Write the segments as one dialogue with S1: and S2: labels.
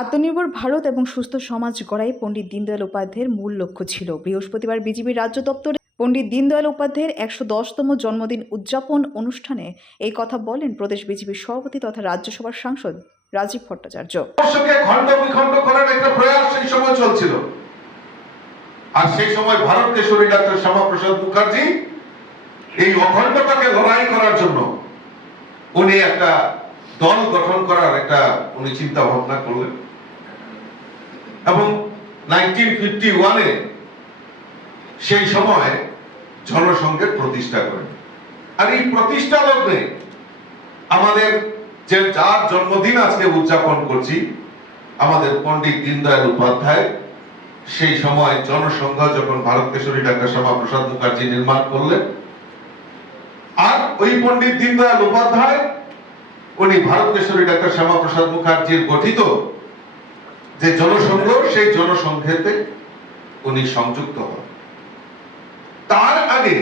S1: আত্মনির্ভর ভারত এবং সুস্থ সমাজ গড়াই পণ্ডিত দীনদয়াল উপাধ্যায়ের মূল লক্ষ্য ছিল। বৃহস্পতিবার বিজেপির রাজ্য দপ্তরে পণ্ডিত দীনদয়াল উপাধ্যায়ের একশো দশতম জন্মদিন উদযাপন অনুষ্ঠানে এই কথা বলেন প্রদেশ বিজেপির সভাপতি তথা রাজ্যসভার সাংসদ রাজীব ভট্টাচার্য।
S2: আর সেই সময় ভারত কেশরী ডাক্তার শ্যামাপ্রসাদ মুখার্জি এই অখণ্ডতাকে লড়াই করার জন্য উনি একটা দল গঠন করার একটা উনি চিন্তা ভাবনা করলেন। এবং নাইনটিন ফিফটি ওয়ানে সেই সময় জনসংঘের প্রতিষ্ঠা করেন আর এই প্রতিষ্ঠা লগ্নে আমাদের যে যার জন্মদিন আজকে উদযাপন করছি, আমাদের পণ্ডিত দীনদয়াল উপাধ্যায়, সেই সময় জনসংঘ যখন ভারত কেশরী ডাক্তার শ্যামা প্রসাদ মুখার্জি নির্মাণ করলেন, আর ওই পণ্ডিত দীনদয়াল উপাধ্যায়, উনি ভারত কেশরী ডাক্তার শ্যামা প্রসাদ মুখার্জির গঠিত যে জনসংঘ, সেই জনসংঘেতে উনি সংযুক্ত হন। তার আগে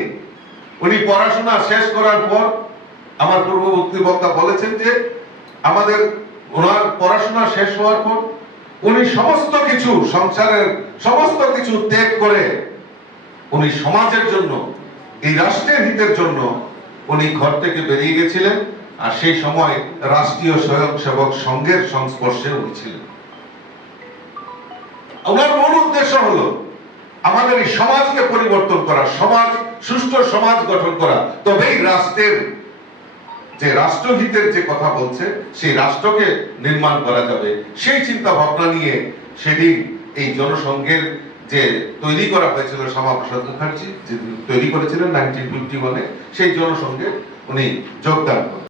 S2: উনি পড়াশোনা শেষ করার পর আমার পূর্ববর্তী বক্তা বলেছেন যে আমাদের ওনার পড়াশোনা শেষ হওয়ার পর উনি সমস্ত কিছু সংসারের সমস্ত কিছু ত্যাগ করে উনি সমাজের জন্য, এই রাষ্ট্রের হিতের জন্য উনি ঘর থেকে বেরিয়ে গেছিলেন আর সেই সময় রাষ্ট্রীয় স্বয়ংসেবক সংঘের সংস্পর্শে উনি ছিলেন। ওনার মূল উদ্দেশ্য হলো আমাদের এই সমাজকে পরিবর্তন করা, সমাজ, সুষ্ঠু সমাজ গঠন করা। তবেই রাষ্ট্রের যে রাষ্ট্রহিতের যে কথা বলছে, সেই রাষ্ট্রকে নির্মাণ করা যাবে। সেই চিন্তা ভাবনা নিয়ে সেদিন এই জনসংঘের যে তৈরি করা হয়েছিল শ্যামাপ্রসাদ মুখার্জি যে তৈরি করেছিলেন নাইনটিন ফিফটি ওয়ানে সেই জনসংঘে উনি যোগদান করেন।